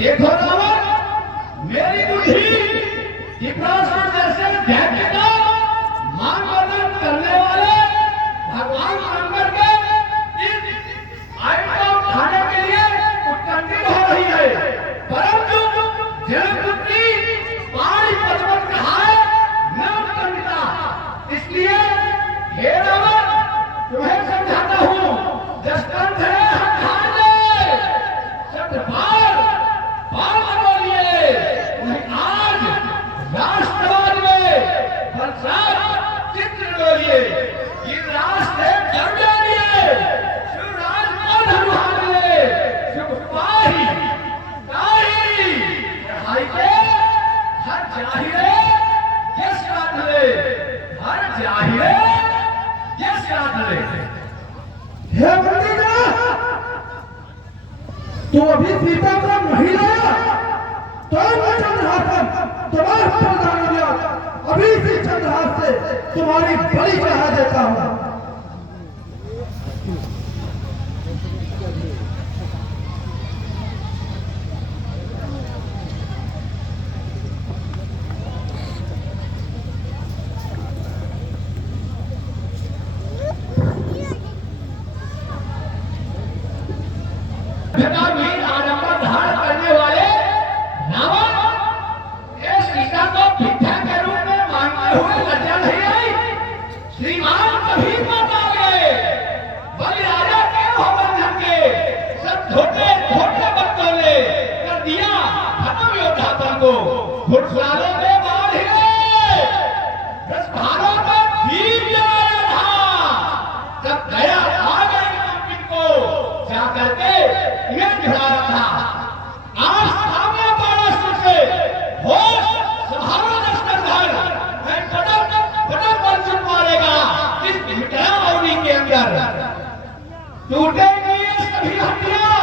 देखो रावण, मेरी बुद्धि विप्रासुर जैसे दैत्य का मान वर्धन करने वाले भगवान शंकर के इस आयु को उठाने के लिए उत्कंठित हो रही है, परंतु जलपुत्री पानी पर्वत कहा है न उत्कंठिता। इसलिए हे रावण, तुम्हें समझाता हूँ, दशकंठ है हठार ले, शतपाल पाल बोलिए, नहीं आज राष्ट्रवाद में बरसात चित्र बोलिए, ये राष्ट्र जड़ जानिए, शिवराज को धनुहार ले, सुखपाही ताही चढ़ाई के हर जाहिरे यश रात ले, हर जाहिरे यश रात ले। हे भतीजा, तू अभी सीता को नहीं लाया तो मैं चंद्रहास तुम्हारे प्रधान दिया, अभी से चंद्रहास से तुम्हारी बलि चढ़ा देता हूँ। वीर आडंबर धारण करने वाले रावण इस सीता को भिक्षा के रूप में मांगते हुए लज्जा नहीं आई। श्रीमान कभी मत आ गए, बलि राजा के हो बंधन के, सब धोखे धोखे बच्चों ने कर दिया खत्म योद्धापन को। घुड़सवारों के बाढ़ हिले, रसभारों का दीप जलाया था, जब दया आ गई मुमकिन को जा करके ये झुड़ा रखा। आज सामने पाराशुर से होश संभालो दशकंधर, मैं फटक फटक बंसुर मारेगा इस मिटया अवनी के अंदर। टूटेगी सभी हड्डियां,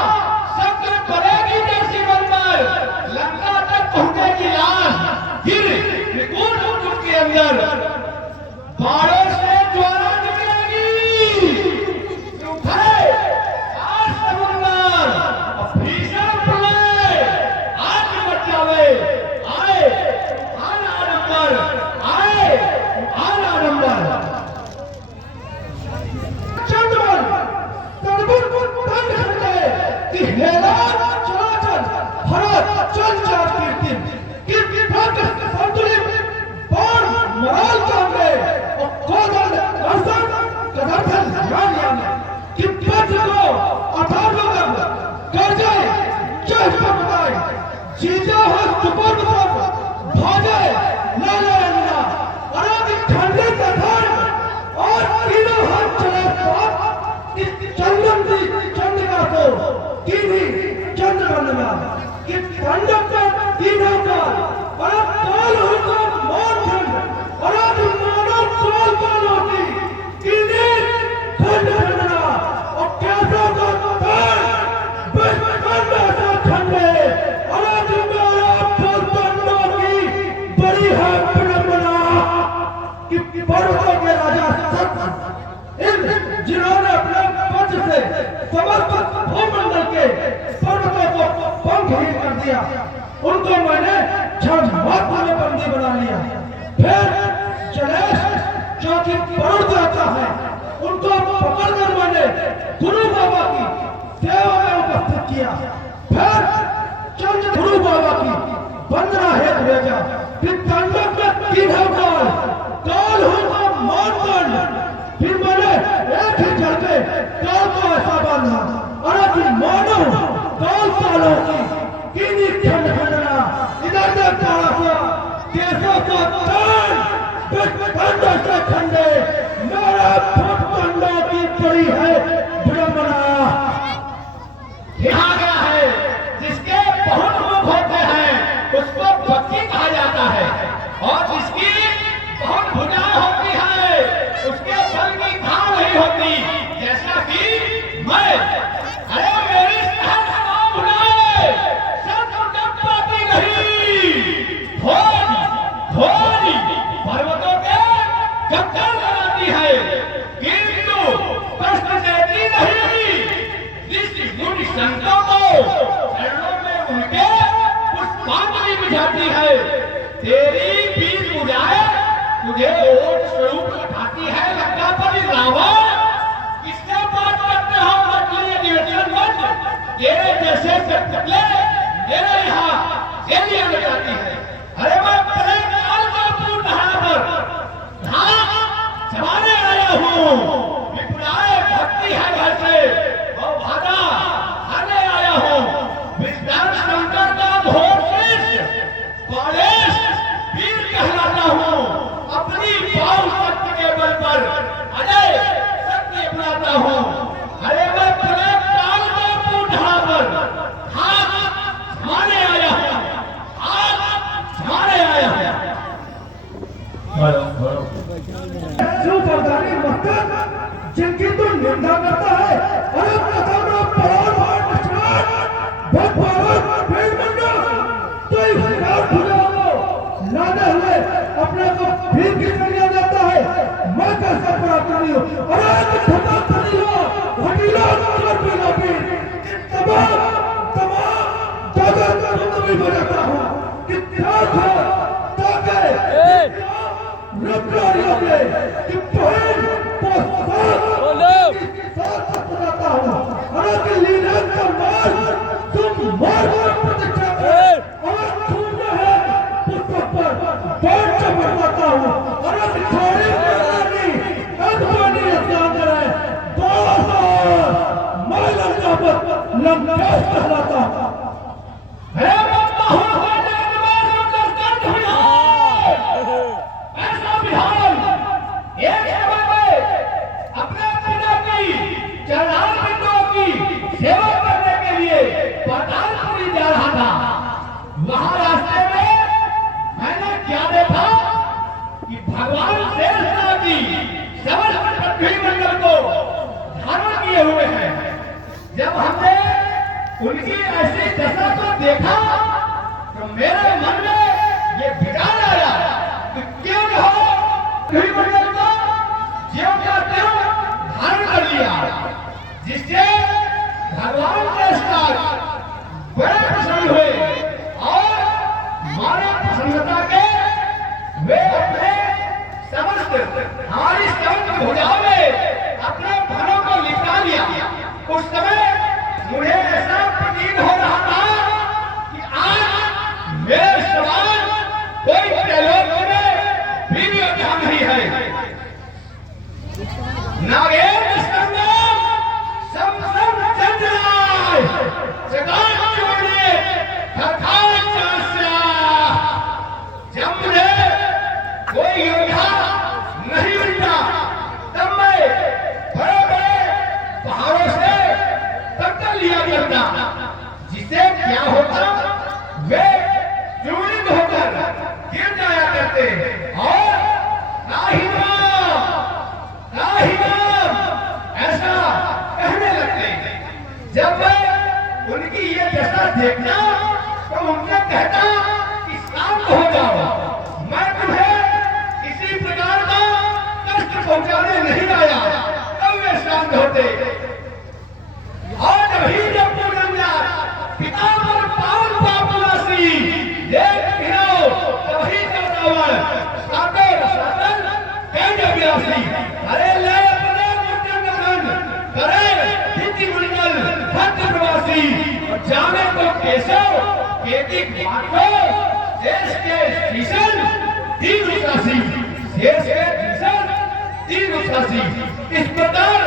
शक्ति पड़ेगी जैसी बंदर, लंका तक पहुंचेगी लाश फिर त्रिकूट मुकुट के अंदर। बाड़ों से ज्वाला निकलेगी, सूखे आठ समुंदर, भीषण प्रलय आज मच जावे। आए आडंबर, आए आडंबर। चंद्रमन तड़बुड़ तंग हटे कि हेला चलाचल भरत चल चार कीर्ति भक्त संतुलित बाण मराल कांगे और कोदल अर्सन कदर्थन ध्यान याने कि पत्र को अथर्वगम कर जाए चह पकड़ाए जीता हो सुपर सब भाजे लाला रंगना अनादि ठंडे का धर्म और तीनों हाथ चले पाप इस चंद्रिका को तीनी चंद्रवंदना कि पंडित का तीनों का और काल होगा मौन ठंड और आज मानव काल कालों की खंड खंडना और कैसों का तार बस खंडा सा खंडे और आज मेरा फलतंडों की बड़ी है विडंबना कि पर्वतों के राजा सत इन जिन्होंने अपने पक्ष से समर्पित भूमंडल के पर्वतों को पंखहीन कर दिया, उनको मैंने क्षण मात्र में बंदी बना लिया। फिर जलेश जो कि परुण जाता है, उनको पकड़कर मैंने गुरु बाबा की सेवा में उपस्थित किया। फिर चंद गुरु बाबा की वंदना हेतु भेजा। फिर तांडव में तीनों काल होगा मौनदंड। फिर मैंने एक ही झटके काल को ऐसा बांधा, अरे तुम मानो काल कालों की कीनी खंड खंडना इधर से काला सा केसों का तान खंडों से खंडे मेरा फुटकंडों की पड़ी है विडंबना। कहा गया है जिसके बहुत मुख होते हैं उसको भक्ति कहा जाता है, और जिसकी बहुत भुजाएं होती है उसके बल की घाव नहीं होती। जैसा कि मैं, अरे मेरी सहज नाम भुलाए सब जब पाती नहीं, धोनी धोनी पर्वतों के जब उनके पुष्पांजलि बुझाती है। तेरी बीज बुझाए तुझे ओट स्वरूप उठाती है लंकापति रावण। किससे बात करते हो मछली निवेदन मंच? ये जैसे कटकटले मेरे यहाँ जेलियां लगाती है। अरे मैं प्रेम काल का पूर्ण पर धाम समाने आया हूँ। विपुलाए भक्ति है घर से और भागा आने आया हूँ। विज्ञान शंकर का घोर शिष्य गणेश वीर कहलाता हूँ। अपनी बाहु शक्ति के बल पर अजय शक्ति अपनाता हूँ। अरे मैं प्रेम काल का पूर्ण पर हाथ समाने आया हूँ। हाथ समाने आया हूँ। जो बरदानी मक्कर जिनकी तू निंदा करता है, अरे कथा में परार नचवार भगवान भेड़ मंडा तो इस गांव खुदा को लाने हुए अपने को भीड़ की दुनिया देता है। मैं कैसा पराक्रमी हूँ, अरे धमा धनी हो हटीला कर भी ना भी तमाम जागर का रुद्र भी बजाता हूँ कि क्या था ताके रब्बारियों में कि पहल बताता हूँ। अरे कि लीला का मार तुम मार प्रतिष्ठा और तुम है पुष्प पर बैठ के बताता हूँ। अरे कि थोड़ी पुरानी अधवानी असांदर है बहुत मैं लंकाश कहलाता हूँ। सेवा करने के लिए पातालपुरी जा रहा था। वहां रास्ते में मैंने क्या देखा कि भगवान शेषनाग जी समस्त पृथ्वी मंडल को धारण किए हुए हैं। जब हमने उनकी ऐसी दशा को देखा तो मेरे मन में ये विचार आया कि क्यों न हो पृथ्वी मंडल को ज्यों का त्यों धारण कर लिया, जिससे भगवान शेषनाग बड़े प्रसन्न हुए और हमारे प्रसन्नता के वे अपने समस्त हमारी समस्त भुजाओं में अपने भरों को लिपटा लिया। उस समय मुझे ऐसा प्रतीत हो रहा था कि आज मेरे समान कोई त्रैलोक्य में भी योद्धा नहीं है। नागेंद्र संगम समसम चंद्राय जगान चोड़े खरखान चास्या। जब मुझे कोई योद्धा नहीं मिलता तब मैं बड़े बड़े पहाड़ों से टक्कर लिया करता, जिससे क्या होता वे चूर्णित होकर गिर जाया करते और नाही नाम ऐसा कहने लगते। जब मैं उनकी ये दशा देखता तो उनसे कहता कि शांत हो जाओ, मैं तुम्हें किसी प्रकार का कष्ट पहुंचाने नहीं आया। तब वे शांत होते। और अभी जब पूर्णा पिता पर पावन पापनाशी देख फिरो तभी चौतावन सातर सातर कह व्यासी। अरे ले अपने मुद्दन करे हिंदी मंडल भक्त प्रवासी और जाने को केशव केतिक माधव देश के शीशन तीन उसासी देश के शीशन तीन उसासी। इस प्रकार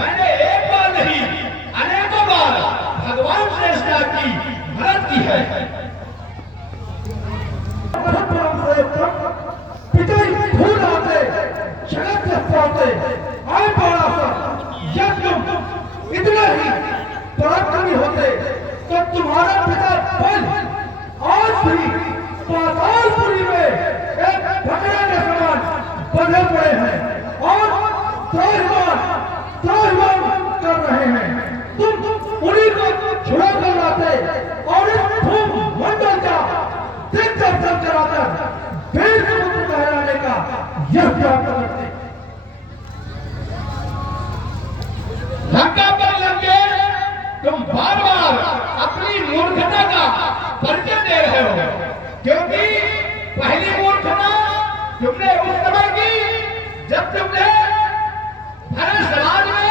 मैंने एक बार नहीं अनेकों बार भगवान शेषनाग की मदद की है। फूल आते जगत से पाते आए बड़ा सा यज्ञ इतना ही पराक्रमी होते तो तुम्हारा पिता बल आज भी पातालपुरी में एक भगड़े के समान बंधे पड़े हैं और त्राहिमाम कर रहे हैं। तुम उन्हीं को छुड़ा कर लाते और इस भूम मंडल का दिग्दर्शन कराकर वीर पुत्र कहलाने का यह प्राप्त करते। लंका पर लग के तुम बार बार अपनी मूर्खता का क्योंकि पहली मूर्खता तुमने उस समय की जब तुमने भारत समाज में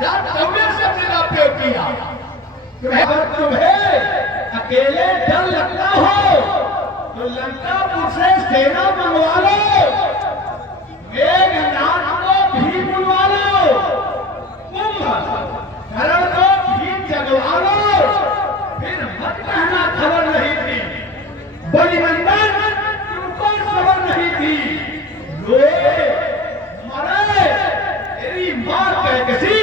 जातव्य शब्द का उपयोग किया। तुम्हें अकेले डर लगता हो तो लंकापुर से सेना मंगवा लो, मेघनाथ को भी बुलवा लो, कुंभकर्ण को भी जगवा लो, फिर मत कहना खबर नहीं थी। बलिनंदन तुमको खबर नहीं थी। रोए मरे तेरी मां कैसी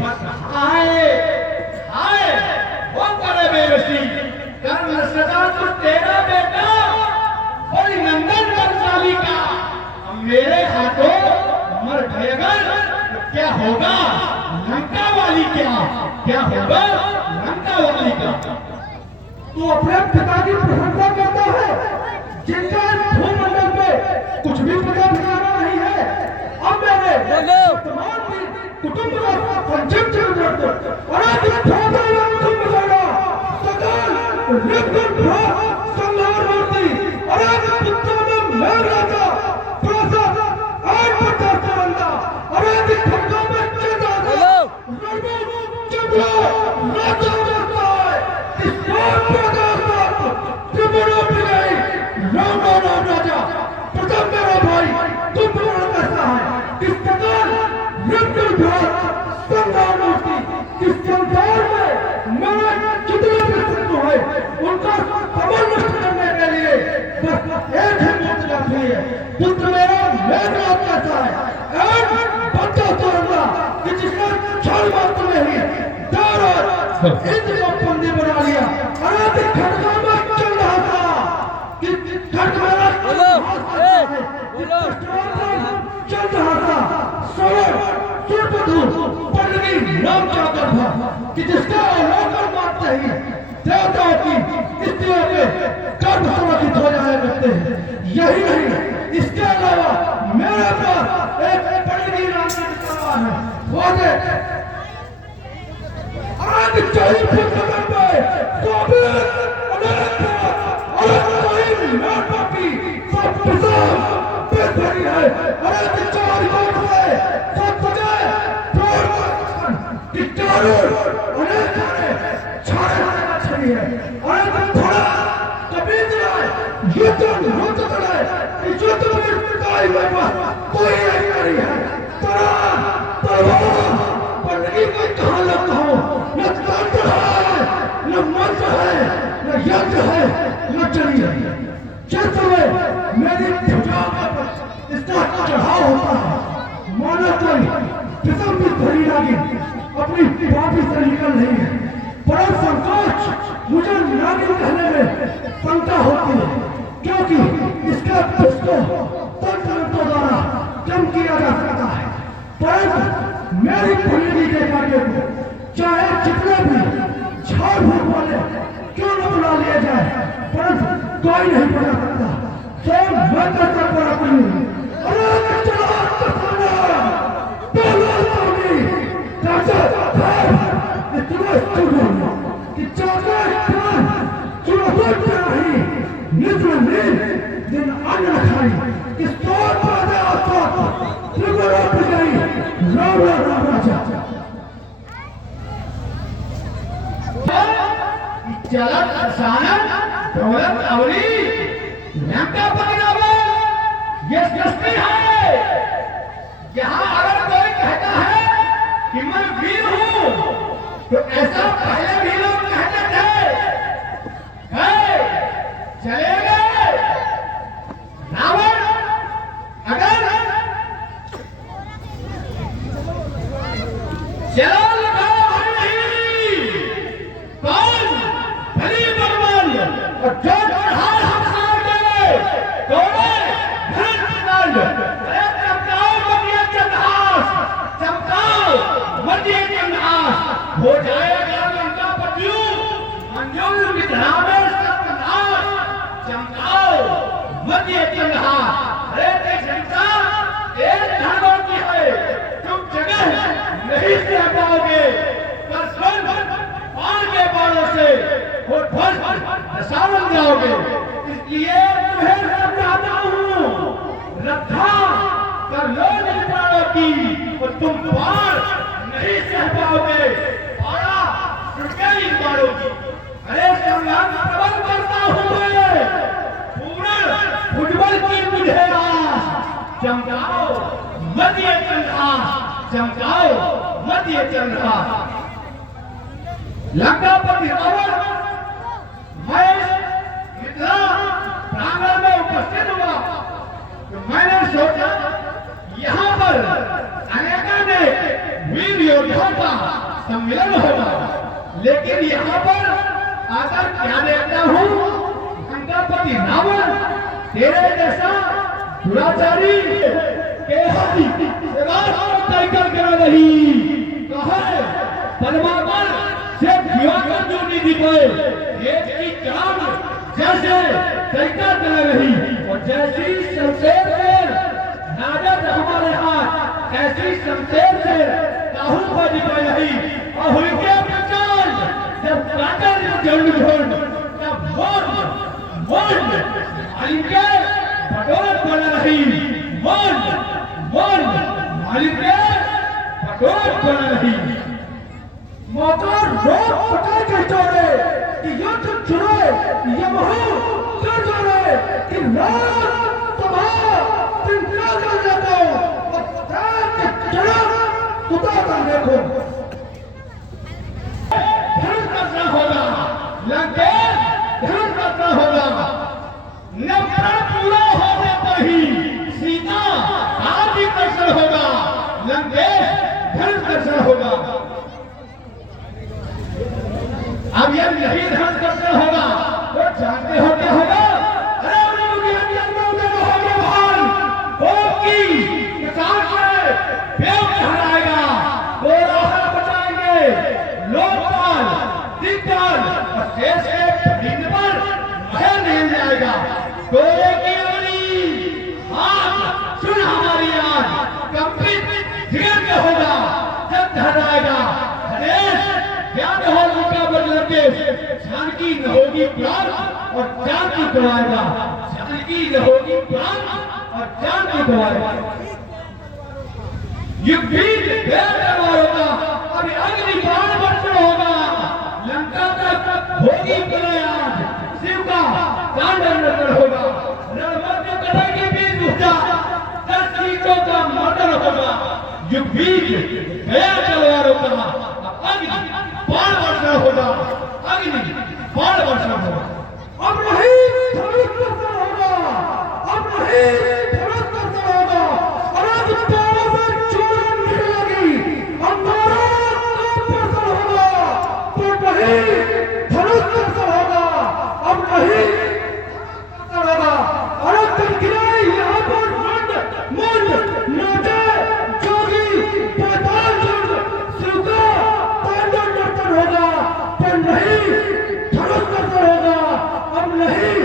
बस आए आए वो करे बेबसी कर्ण सदा तो तेरा बेटा बलिनंदन बलशाली का अब मेरे हाथों मर गएगा तो क्या होगा लंका वाली क्या होगा लंका वाली का। तू अपने पिता की प्रशंसा करता है जिनका भूमंडल पे कुछ भी पता ठिकाना नहीं है। अब मेरे वर्तमान में कुटुंब का संचित चल जाते और आज छोटा कुटुंब होगा सकल निर्गुण संहार मूर्ति और आज पुत्र में मैं राजा प्रसाद आज पचास बंदा और आज खंडों में चंदा चंद्र राजा करता है इस राम राजा प्रथम मेरा भाई तुम तुम्हारा कैसा है इस प्रकार संहार मूर्ति इस संसार में मेरे जितने भी शत्रु है उनका समर नष्ट करने के लिए बस एक ही मूर्ति काफी है। पुत्र मेरा मेघनाथ कैसा है एक बच्चा तोड़ना कि जिसका क्षण मात्र में ही डर और इंद्र को बंदी बना लिया और अभी खड़का में चल रहा था कि खड़का चल रहा था नाम क्या था कि जिसका अवलोकन मारते ही देवताओं की स्त्रियों के गर्भ संरक्षित हो जाया करते हैं। यही नहीं इसके अलावा मेरे पास एक बड़ी राजनीतिक तलवार है वो देख आज चाहिए पुस्तक पे सोबीर अनेक पापी सब पिसाब पे भरी है अरे चार कोट से सब बजाए अनेक छाड़े होने का छड़ी है अरे थोड़ा कभी युद्ध इस युद्ध में कोई नहीं है पर नहीं कोई कहाँ लगता हो न तंत्र है न मंत्र है न यज्ञ है न चली है। जिस समय मेरी भुजाओं पर इसका चढ़ाव होता है मानो कोई किस्म की भरी लगी अपनी पापी से निकल रही है पर संकोच मुझे नागिन कहने में शंका होती है क्योंकि इसका पुष्को तंत्र द्वारा कम किया जा सकता है परंतु मेरी भूलगी के कार्य को चाहे जितने भी झाड़ फूक वाले क्यों न बुला लिया जाए परंतु कोई नहीं बना सकता स्वयं मैं करता पड़ा अपनी अरे चला इतना चुनो कि दिन अन्न खाई कि राम राजा चलत अचानक दौलत अवली लंका परिणाम ये सृष्टि है। यहाँ अगर कोई कहता है कि मैं वीर हूँ तो ऐसा पहले भी लोग कहते थे चले गए रावण अगर चलो नहीं कौन भली बलवान और जो चढ़ाए हम सामने तोड़े धन अरे चमकाओ मटिया चंद्रहास चमकाओ मटिया चंद्रहास हो जाएगा लंका पतियु मंजूर विधान सत्यनाश चमकाओ मटिया चंद्रहास। अरे जनता एक धर्म की है तुम जगह नहीं से हटाओगे पर स्वयं पान के बालों से वो ध्वज दशावन जाओगे। इस इसलिए तुम्हें समझाता हूँ, रक्षा कर लो निज प्राणों की और तुम पार नहीं सह पाओगे। पारा टूट गई इन बाणों की। अरे संग्राम प्रबल करता हूँ मैं, पूर्ण फुटबॉल की मुझे आस। चमकाओ मध्य चंद्रहास, चमकाओ मध्य चंद्रहास। लंकापति रावण मैं इतना प्रांगण में उपस्थित हुआ तो मैंने सोचा यहाँ पर अनेक वीर योद्धाओं का सम्मेलन होगा, लेकिन यहाँ पर आकर क्या देखता हूँ, लंकापति रावण तेरे जैसा दुराचारी के हाथी तय कर रही कहा परमात्मा से दिवाकर जो निधि पाए एक की जान जैसे तरीका चल रही और जैसी शमशेर से नाजत हमारे हाथ ऐसी शमशेर से काहू बज रही और उनके प्रचार जब काटर झुंड झुंड तब मन मालिक बटोर बन रही मन मालिक बटोर बन रही। माता रोक पकड़ के जोड़े कि युद्ध छुड़े यमहू कर जोड़े कि रात सुबह दिन कर जाता हूँ और रात चढ़ा खुदा का देखो। ध्यान रखना होगा लंकेश, ध्यान रखना होगा। नवग्रह पूरा होने पर ही सीता आदि दर्शन होगा। लंकेश ध्यान दर्शन होगा। अब यह नहीं ध्यान दर्शन होगा तो जानते हो क्या होगा। अरे हराएगा, गोराहर बचाएंगे, लोकपाल दिग्पाल और शेष दिन पर महल नहीं जाएगा। गोरे की उंगली हाथ सुन हमारी आज कंपित धीरे में होगा जब हराएगा। ज्ञान हो उनका बदल के जानकी न होगी प्राण और जानकी गवाएगा। जानकी न होगी प्राण और जानकी गवाएगा। युद्धीत होगा, अभी अग्नि बाण वर्षण होगा। लंका तक होगी प्रलयाद, शिव का तांडव नगर होगा। रणमध्य कथा के बीच उठा 10 सीटों का मर्डर होगा। युद्धीत गया तलवारों का अग्नि बाण वर्षण होगा। अग्नि बाण वर्षण होगा। अब नहीं धनुष वर्षण होगा, अब नहीं धनुष वर्षण होगा। अरे बाणों से चूरन निकलेगी, अंगारों का वर्षण होगा। तो नहीं धनुष वर्षण होगा, अब नहीं वर्षण होगा। अरे कनखियाई यहाँ पर मुंड नाचे जोगी पाताल जुड़ शिव का तांडव नर्तन होगा। पर नहीं धनुष वर्षण होगा, अब नहीं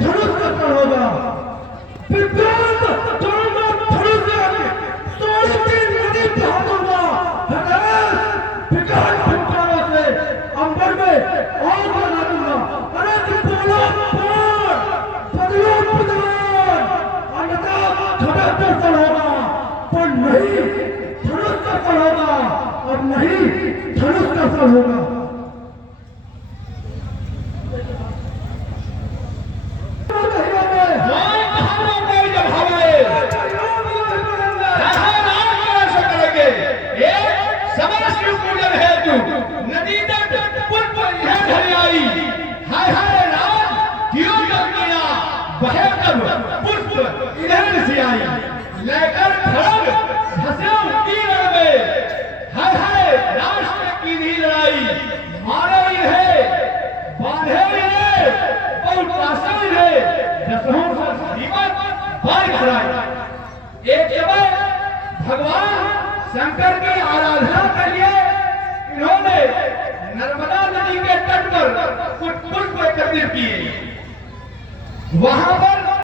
धनुष वर्षण होगा। विद्वान तरुणों धनुष से आगे सोने की नदी बहाऊंगा। विकास भिखारों से अंबर में आग लगा दूंगा। अरे बोलो पार बदलो बुद्धिमान, अन्यथा धनुष वर्षण होगा पर नहीं धनुष वर्षण होगा, अब नहीं धनुष वर्षण होगा। नदी तट पुल पर यह हरियाई, हाय हाय राम क्यों कर दिया बहे कर पुष्प इधर से आई। लेकर खड़ग धसे उनकी रण में, हाय हाय राष्ट्र की भी लड़ाई। मारे इन्हें बांधे इन्हें और कासा इन्हें दसों का जीवन बार कराई। एक जगह भगवान शंकर की आराधना के लिए इन्होंने नर्मदा नदी के तट पर कुछ पुष्प एकत्रित किए। वहां पर